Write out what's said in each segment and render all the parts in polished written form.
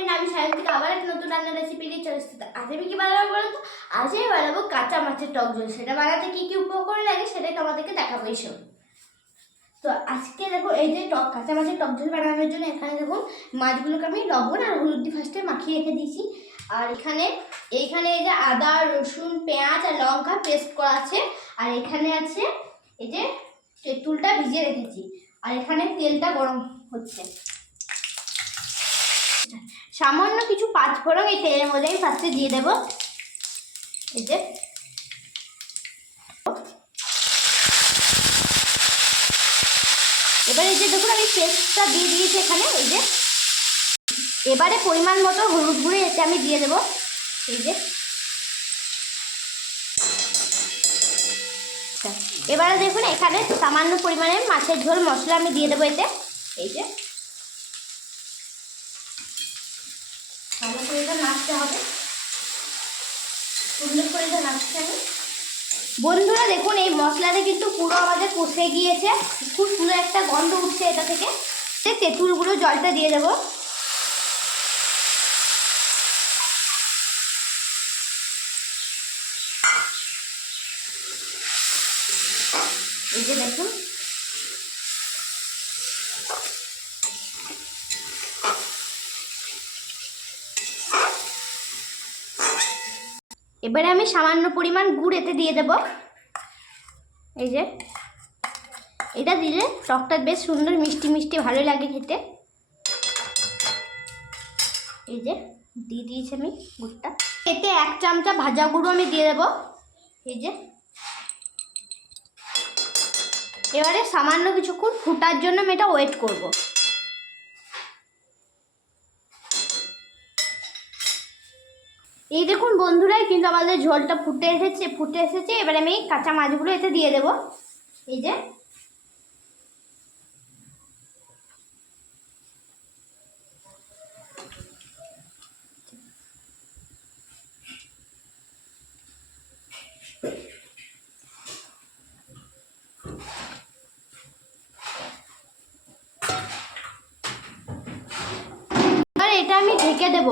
Friend, আমি সায়ন থেকে আবার একটা নতুন রান্নার রেসিপি নিয়ে চলে এসেছি। আজ আমি কি বানাবো বলো তো? আজ আমি বানাবো কাঁচা মাছের টক ঝোল। সেটা বানাতে কি কি উপকরণ লাগে সেটাই তোমাদেরকে দেখাবো এসব। তো আজকে দেখো এই যে কাঁচা মাছের টক ঝোল বানানোর জন্য এখানে দেখো মাছগুলোকে আমি লবণ আর হলুদ দিয়ে ফার্স্টে মাখিয়ে রেখে দিয়েছি। আর এইখানে এই যে আদা রসুন পেঁয়াজ আর লঙ্কা পেস্ট করা আছে। আর এখানে আছে এই যে তেঁতুলটা ভিজিয়ে রেখেছি। আর এখানে তেলটা গরম হচ্ছে। সামান্য কিছু পাঁচফোড়ন এই তেলের মধ্যে আমি ফার্স্টে দিয়ে দেবো। এই যে এবার এই যে দেখুন আমি পেস্টটা দিয়ে দিয়েছি এখানে। এই যে এবারে পরিমাণ মতো হলুদ গুঁড়ো এতে আমি দিয়ে দেবো। এই যে এবারে দেখুন এখানে সামান্য পরিমাণে মাছের ঝোল মশলা আমি দিয়ে দেবো এতে। এই যে ভালো করে এটা নাড়তে হবে, সুন্দর করে এটা নাড়তে হবে। বন্ধুরা দেখুন এই মশলাটা কিন্তু পুরো আমাদের কষে গিয়েছে, খুব সুন্দর একটা গন্ধ উঠছে এটা থেকে। তেঁতুলগুলো জলটা দিয়ে দেবো। এই যে দেখুন এবারে আমি সামান্য পরিমাণ গুড় এতে দিয়ে দেব। এই যে এটা দিলে টকটা বেশ সুন্দর মিষ্টি মিষ্টি ভালো লাগে খেতে। এই যে দিয়ে দিয়েছি আমি গুড়টা। এতে 1 চামচা ভাজা গুঁড়ো আমি দিয়ে দেব। এই যে এবারে সামান্য কিছুক্ষণ ফুটার জন্য আমি এটা ওয়েট করব। এই দেখুন বন্ধুরাই কিন্তু আমাদের ঝোলটা ফুটে এসেছে। এবারে আমি কাঁচা মাছগুলো এতে দিয়ে দেব। এই যে এবার এটা আমি ঢেকে দেব।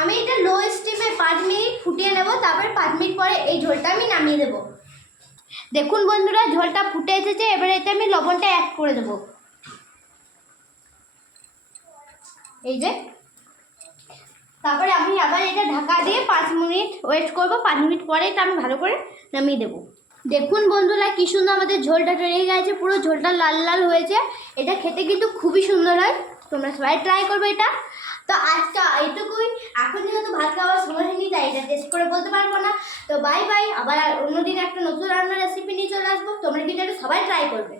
আমি এটা লো স্টিমে 5 মিনিট ফুটিয়ে নেব। তারপর 5 মিনিট পরে এই ঝোলটা আমি নামিয়ে দেব। দেখুন বন্ধুরা ঝোলটা ফুটে এসেছে। এবারে এতে আমি লবণটা অ্যাড করে দেব। এই যে তারপরে আমি আবার এটা ঢাকা দিয়ে 5 মিনিট ওয়েট করব। 5 মিনিট পরে এটা আমি ভালো করে নামিয়ে দেব। দেখুন বন্ধুরা কি সুন্দর আমাদের ঝোলটা তৈরি গেছে, পুরো ঝোলটা লাল লাল হয়েছে। এটা খেতে কিন্তু খুবই সুন্দর হয়, তোমরা সবাই ট্রাই করবে এটা। তো আজকে এইটুকুই। এখন যেহেতু ভাত খাওয়ার সময় হয়নি তাই এটা টেস্ট করে বলতে পারবো না। তো বাই বাই, আবার অন্যদিন একটা নতুন রান্নার রেসিপি নিয়ে চলে আসবো। তোমরা কিন্তু এটা সবাই ট্রাই করবে।